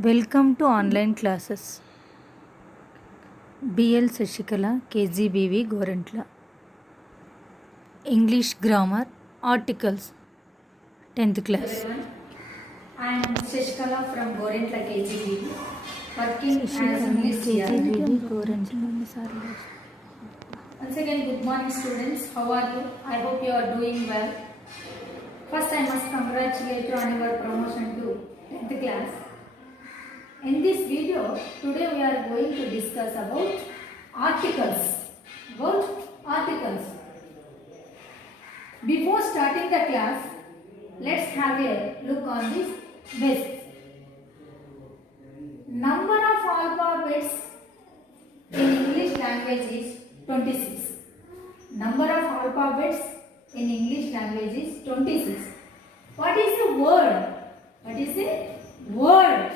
Welcome to online classes. BL Sashikala, KGBV Gorentla. English grammar, articles, 10th class. Everyone, I am Shashikala from Gorentla KGB, working as English teacher. KGBV Gorentla. Once again, good morning students. How are you? I hope you are doing well. First, I must congratulate you on your promotion to 10th class. In this video, today we are going to discuss about articles. Before starting the class, let's have a look on this basics. Number of alphabets in English language is 26. Number of alphabets in English language is 26. What is a word? What is a word?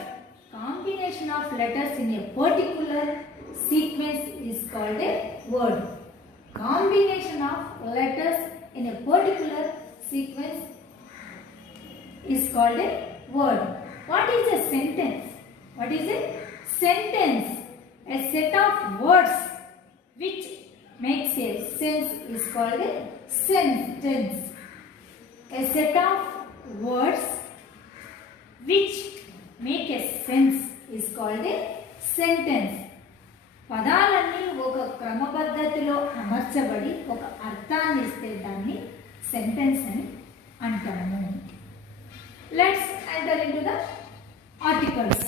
Combination of letters in a particular sequence is called a word. Combination of letters in a particular sequence is called a word. What is a sentence? What is a sentence? A set of words which makes a sense is called a sentence. A set of words which make a sense is called a sentence. పదాలన్నీ ఒక క్రమపద్ధతిలో అమర్చబడి ఒక అర్థాన్ని ఇస్తే దాన్ని sentence అని అంటాము. Let's enter into the articles.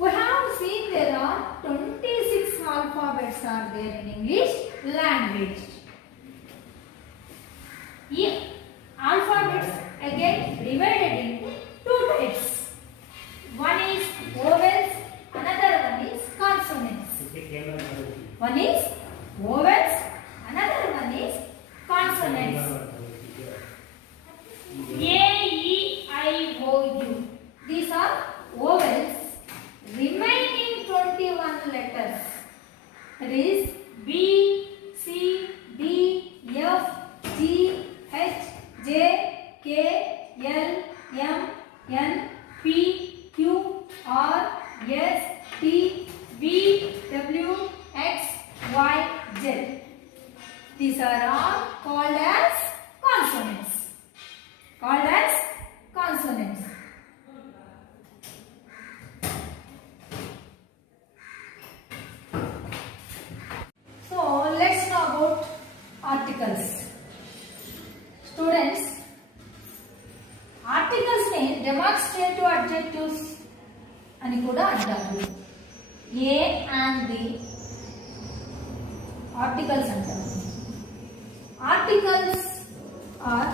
We have seen there are 26 alphabets are there in English language. Alphabets again divided into two types. One is vowels, another one is consonants. One is vowels, another one is consonants. A, E, I, O, U. These are vowels. Remaining 21 letters. That is B, C, D, F, G, H, J, K, L, M, N, P, Q, R, S, T, V, W, X, Y, Z. These are all called as consonants. Called as consonants. So let's know about articles. Students, articles ని demonstrative adjectives అని కూడా అంటారు. A and the articles అంటారు. Articles are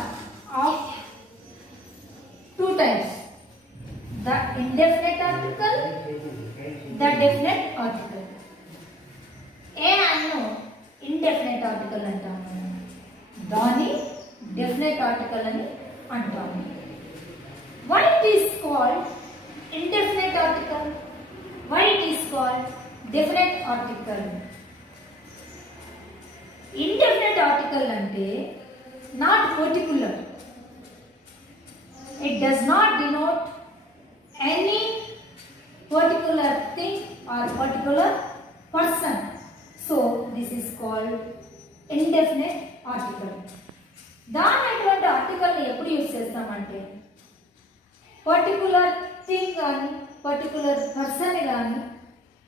of two types, the indefinite article, the definite article. A అన్ను indefinite article అంటాము, దాని definite article అని అంటాము. Why it is called indefinite article? Why it is called definite article? Indefinite article ante not particular. It does not denote any particular thing or particular person. So this is called indefinite article. దాని అటువంటి ఆర్టికల్ని ఎప్పుడు use చేస్తామంటే particular thing కానీ particular person కానీ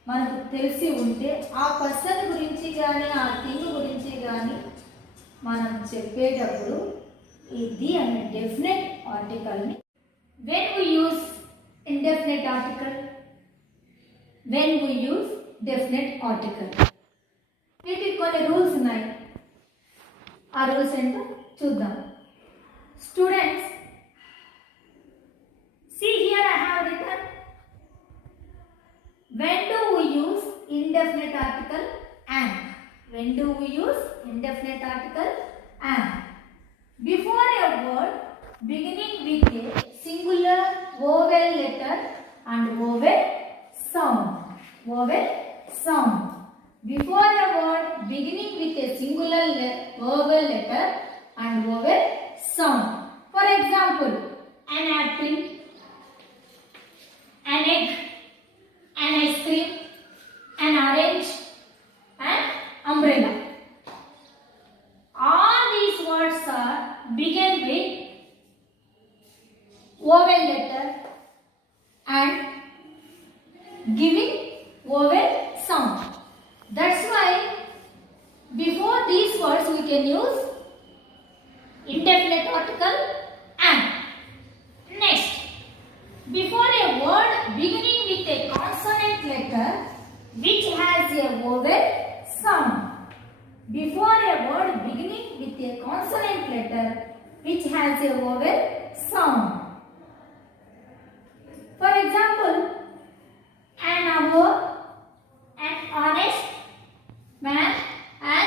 మనకు తెలిసి ఉంటే ఆ పర్సన్ గురించి కానీ ఆ థింగ్ గురించి కానీ మనం చెప్పేటప్పుడు ఇది అనే డెఫినెట్ ఆర్టికల్ని when we use indefinite article, when we use definite article. వీటికి కొన్ని రూల్స్ ఉన్నాయి. ఆ రూల్స్ ఏంటో చూద్దాం. Students, see here I have written, when do we use indefinite article and? When do we use indefinite article and? Before a word beginning with a singular vowel letter and vowel sound. Vowel sound. Before a word beginning with a singular vowel letter and vowel sound. For example, an apple, vowel letter and giving vowel sound. That's why before these words we can use indefinite article and. Next, before a word beginning with a consonant letter which has a vowel sound. Before a word beginning with a consonant letter which has a vowel sound. For example, an hour, an honest man, an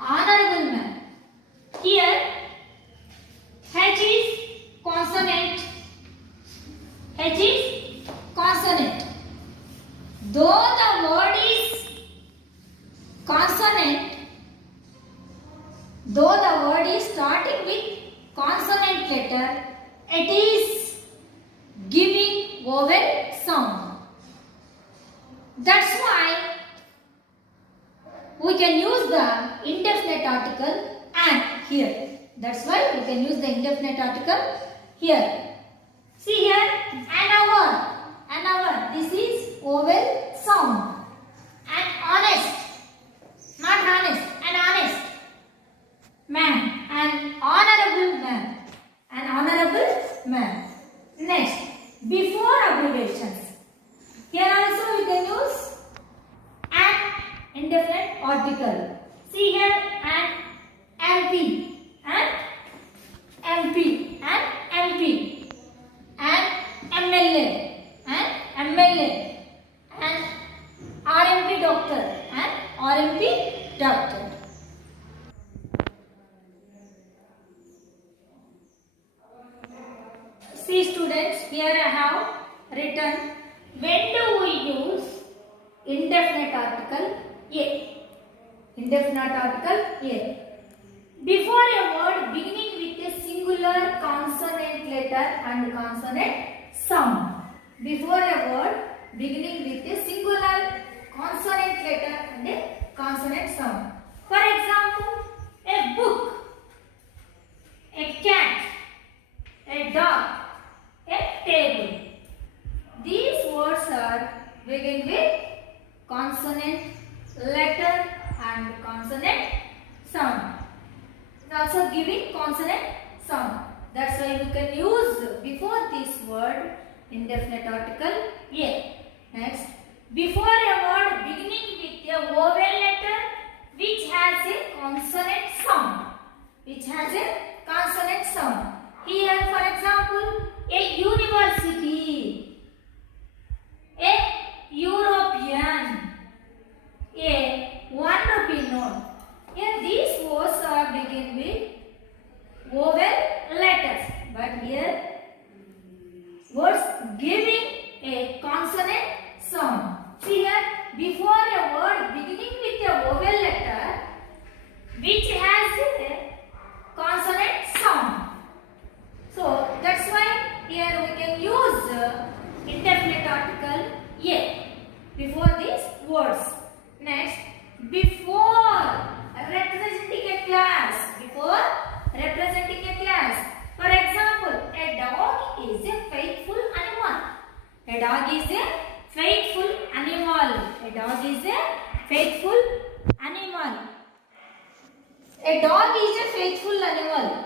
honorable man. Here, H is consonant. H is consonant. Though the word is consonant, though the word is starting with consonant letter, it is giving vowel sound. That's why we can use the indefinite article and here. That's why we can use the indefinite article here. See here, an hour. An hour. This is vowel sound. An honest. Not honest. An honest man. An honorable man. An honorable man. Next, before abbreviations. Here also we can use an indefinite article. See here, an MP. And MP. And MP. And MLA. And MLA. And RMP doctor. And RMP doctor. See students, here I have written when do we use indefinite article A. Indefinite article A. Before a word beginning with a singular consonant letter and consonant sound. Before a word beginning with a singular consonant letter and a consonant sound. For example, a book, a cat, a dog, a table. These words are begin with consonant letter and consonant sound. Also giving consonant sound. That's why you can use before this word indefinite article A. Next, before a word beginning with a vowel letter which has a consonant sound. Which has a consonant sound. Here, for example, a university, a European, a 1 rupee note. Here these words are begin with vowel letters, but here words giving a consonant sound. See here, before a word beginning with a vowel letter which has a consonant sound. So that's why here we can use indefinite article A before these words. Next, before representing a class. Before representing a class. For example, a dog is a faithful animal. A dog is a faithful animal. A dog is a faithful animal. A dog is a faithful animal.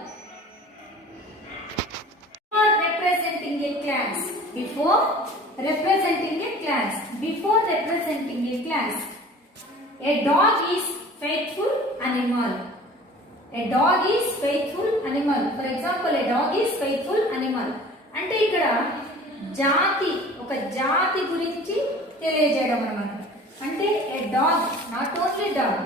Before representing a class. Before representing a class. Before representing a class. A dog is faithful animal. A dog is faithful animal. For example, a dog is faithful animal. అంటే ఇక్కడ జాతి ఒక జాతి గురించి తెలియజేయడం అన్నమాట. అంటే a dog, not only dog.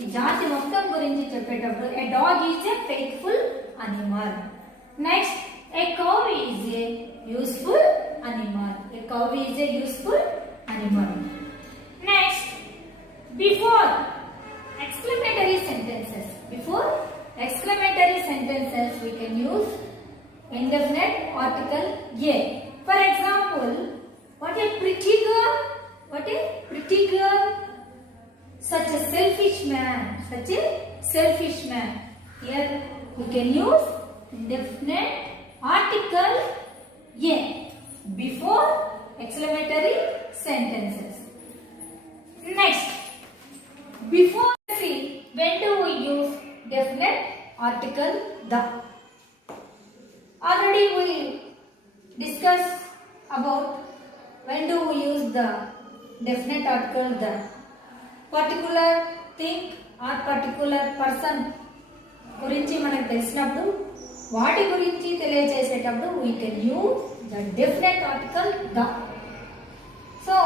ఈ జాతి మొత్తం గురించి చెప్పేటప్పుడు a dog is a faithful animal. Next, a cow is a useful animal. A cow is a useful animal. Next, before exclamatory sentences. Before exclamatory sentences we can use indefinite article A. For example, what a pretty girl. What a pretty girl. Such a selfish man. Such a selfish man. Here we can use indefinite article A. Before exclamatory sentences. Next, before see, when do we use definite article the? Already we discussed about when do we use the definite article the. Particular thing or particular person గురించి మనకు తెలిసినప్పుడు వాటి గురించి తెలియజేసేటప్పుడు we can use the definite article the. So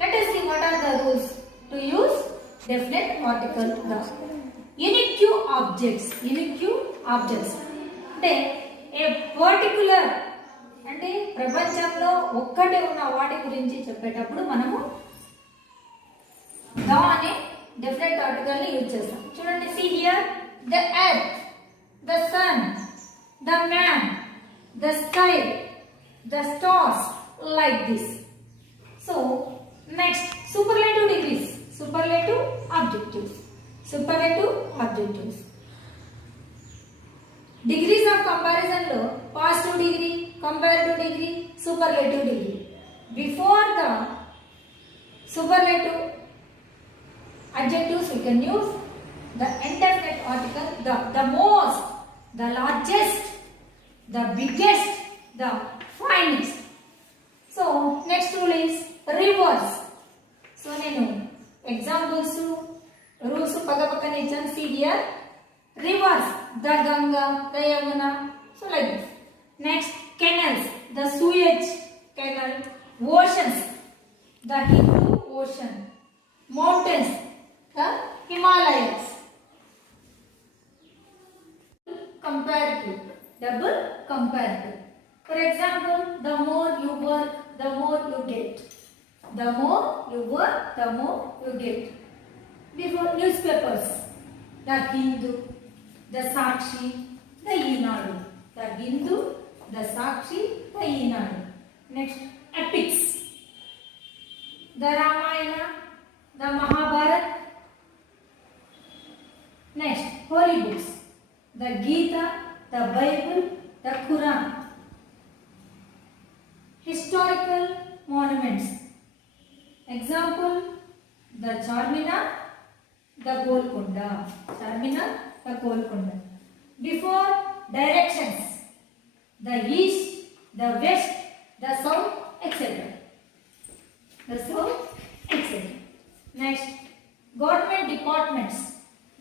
let us see what are the rules to use definite article the. Unique objects అంటే ఏ particular అంటే ప్రపంచంలో ఒక్కటే ఉన్న వాటి గురించి చెప్పేటప్పుడు మనము ద అనే డెఫినెట్ ఆర్టికల్ ని యూజ్ చేస్తాం. చూడండి, see here the earth, the sun, the man, the sky, the stars, like this. So next, superlative degrees, superlative adjectives. Degrees of comparison లో positive degree, comparative degree, superlative degree. Before the superlative adjectives we can use the indefinite article the most, the largest, the biggest, the finest. So next rule is reverse. So nenu examples rules pagapakane ichanu. See here, reverse the Ganga, the Yamuna, so like this. Next, canals, the Suez canal. Oceans, the Hindu Ocean. Mountains, the Himalayas. Comparative, double comparative. For example, the more you work, the more you get. The more you work, the more you get. Before newspapers, the Hindu, the Sakshi, the Eenadu. The Hindu, the Sakshi, the Eenadu. Next, epics, the Ramayana, the Mahabharata. Next, holy books, the Gita, the Bible, the Quran. Historical monuments, example, the Charminar, the Golconda. Charminar, the Golconda. Before, directions, the east, the west, the south, etc. The south, etc. Next, government departments,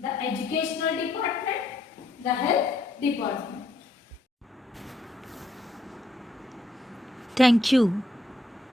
the educational department, the health department. Thank you.